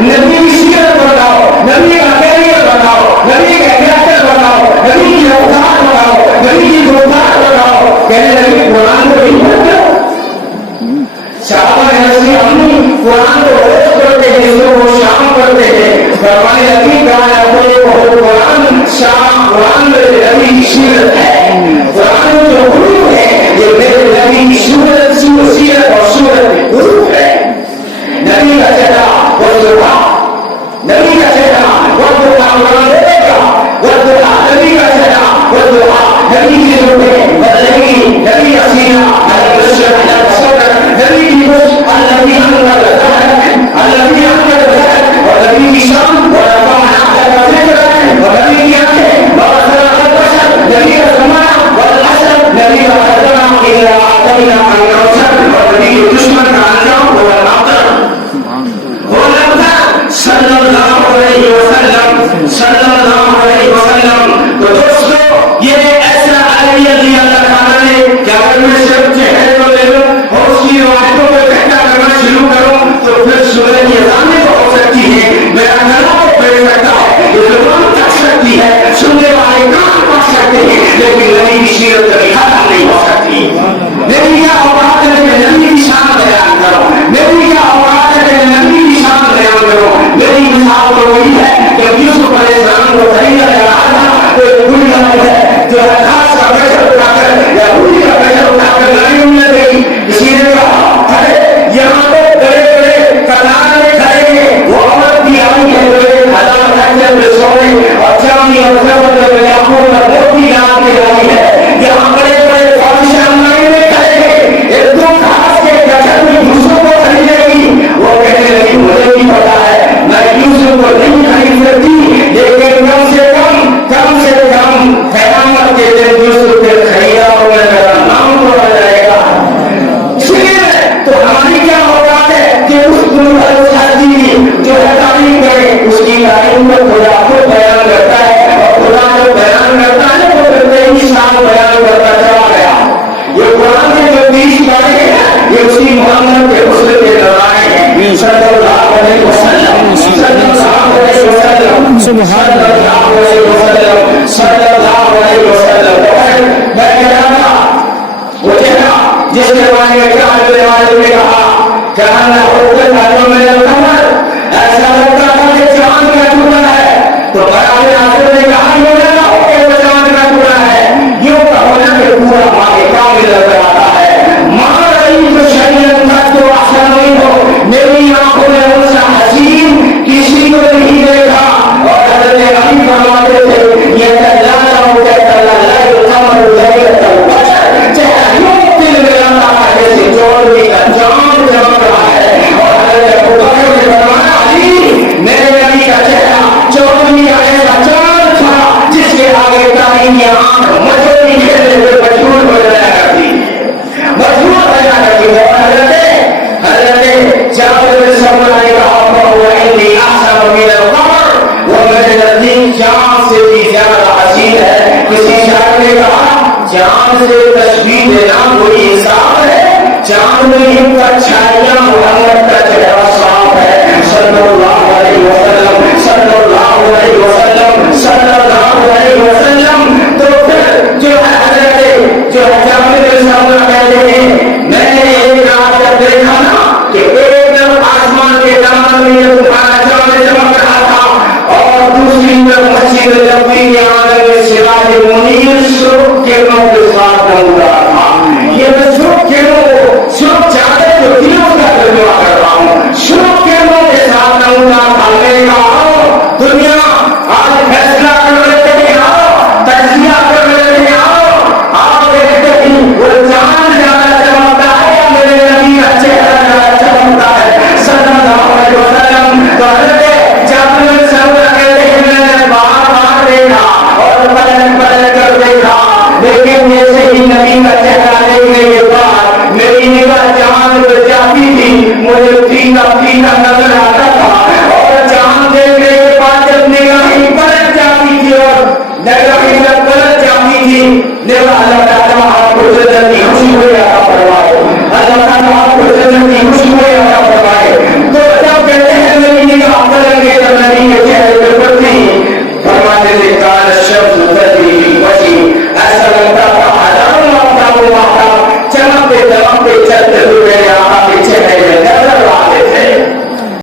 نبی کی سیرت بتاؤ، نبی کا کیریئر بتاؤ، نبی کا کریکٹر بتاؤ، نبی کی اوقات بتاؤ، نبی کی گفتار بتاؤ. کہنے لگے قرآن کو نہیں پڑھتے ہو؟ صحابہ نے ہم قرآن کو روز پڑھتے ہیں، وہ شام پڑھتے ہیں. فرمانے لگی قرآن شام، قرآن میرے نبی کی سیرت ہے. قرآن جو حروف ہے یہ میرے نبی کی سیرت اور سورت میں حروف ہے. نبی کا چہرہ وضوحا، نبی کا چہرہ وضوحا قرآن دے گا. وضوحا نبی کا چہرہ وضوحا، نبی کی روحیں بدلیں، نبی کا سینہ نبی کی مشق الذي انزل الذي اور نبی کی شان ورفعنا لك ذکرک، اور نبی کی آنکھیں وخلق البشر، نبی کا زمانہ والحشر، نبی کا خزانہ اذا اعطيناك الكوثر، اور نبی کے دشمن کا انجام هو الابتر صلی اللہ علیہ وسلم صلی اللہ علیہ وسلم. تو دوستو یہ ایسا علی رضی اللہ عنہ نے کہ اگر میں صرف چہرے کو لے لوں اور اس کی روایتوں کو اکٹھا کرنا شروع کروں تو پھر سورہ کی اذانیں تو ہو سکتی ہے، میرا گلا تو پھیل سکتا ہے، یہ زبان تک سکتی ہے، سننے والے کان پڑھ سکتے ہیں، لیکن نبی کی سیرت کبھی ختم نہیں ہو سکتی. نبی کیا اوقات ہے کہ نبی کی شان بیان کرو، نبی کیا اوقات ہے کہ نبی کی شان بیان کرو. میری مثال تو وہی ہے کہ یوسف علیہ السلام کو خریدا جا رہا تھا تو ایک بری عورت ہے جو خاص کا پیسہ اٹھا کر یا بری کا پیسہ اٹھا کر لائن میں گئی. کسی نے کہا ارے یہاں تو بڑے بڑے قطار میں کھڑے ہیں، وہ عورت بھی آئی ہے جو 1000 سونے اور چاندی اور زیورات یا پورا موتی لا کے لائی ہے. یہاں بڑے بڑے بادشاہ لائن میں کھڑے ہیں، ایک دو خاص کے گٹر میں دوسروں کو خریدے گی. وہ کہنے لگی مجھے نہیں پتا ہے، میں یوسف کو نہیں خرید سکتی، لیکن کم سے کم قیامت کے دن یوسف کے خریدا اور میرا نام تو آ جائے گا. اس لیے تو ہماری کیا اوقات ہے کہ اس جو ہے تعلیم کرے، اس کی تعلیم میں خدا کو بیان کرتا ہے، اور خدا جو بیان کرتا ہے وہ کرتے ہی ساتھ بیان کرتا چلا گیا. یہ قرآن کے جو 20 پارے ہیں یہ اسی محمد کے حسن کے نظارے ہیں. صلی اللہ علیہ وسلم صلی اللہ علیہ وسلم صلی اللہ علیہ وسلم صلی اللہ علیہ وسلم. میں کہہ رہا تھا وہ چہرہ جس کے بارے میں نے کہا کہ ایسا لگتا تھا کہ چاند کا ٹکڑا ہے، تو برائے آخر نے کہا یہ نہ ہو کہ وہ چاند کا ٹکڑا ہے، یوں کہو نا کہ پورا ماہ کامل نظر آتا ہے. ماں رہی تو شریعت تک تو آسان نہیں ہو، میری آنکھوں نے ان سے حسین کسی کو نہیں دیکھا. اور حضرت علی فرماتے تھے یہ کہلانا ہو کہ چہرہ یوں دل میں آتا ہے جیسے چوڑی کا چاند چمک رہا ہے. اور حضرت ابوبکر نے فرمایا علی میرے نبی کا چہرہ چوڑی کا ایسا چاند تھا جس کے آگے تاری آنکھ مجھوری کھیلنے ہوئے مجبور ہو جایا کرتی، مجبور ہو جایا کرتی. اور حضرت جابر بن سمرہ نے کہا وہ میرے نزدیک چاند سے بھی زیادہ حسین ہے. کسی شاعر نے کہا چاند سے تشبیہ دینا کوئی انصاف ہے، چاند میں ہی پر چھائیاں محمد کا چہرہ صاف ہے. صلی اللہ علیہ وسلم صلی اللہ علیہ وسلم صلی اللہ علیہ وسلم. تو پھر جو ہے حضرت جو جابر بن سمرہ کہتے ہیں میں نے ایک رات جب دیکھا نا کہ ایک طرف آسمان کے دامن میں تمہارا چاند چمک رہا تھا اور دوسری طرف مسجد نبوی کے آنگن میں سراج منیر سرخ کرنوں کے ساتھ ڈھل رہا تھا. یہ میں سرخ کرنوں سرخ چادر جو دلوں کا ترجمہ کر رہا ہوں، سرخ کرنوں کے ساتھ ڈھل رہا تھا. میں کہا دنیا آج فیصلہ کر لیتے ہیں، آؤ تجزیہ کر لیتے ہیں، آؤ دیکھتے ہیں وہ چاند زیادہ چمکتا ہے یا میرے نبی کا چہرہ زیادہ چمکتا ہے صلی اللہ علیہ وسلم. تو حضرت جابر بن سمرہ کہتے ہیں میں نے بار بار دیکھا اور پلٹ کر دیکھا، لیکن جیسے ہی نبی کا چہرہ دیکھنے کے بعد میری نگاہ چاند پہ جاتی تھی، مجھے پھیکا پھیکا نظر آتا تھا. اور چاند دیکھنے کے بعد جب نگاہیں پلٹ جاتی تھی اور نگاہیں جب پلٹ جاتی تھی، اللہ تعالیٰ آپ کو جنت کی خوشبو عطا فرمائے، اللہ تعالیٰ آپ کو جنت کی خوشبو عطا فرمائے. تو جب کہتے ہیں میری نگاہ پہ چلتے ہوئے میرے آقا کے چہرے میں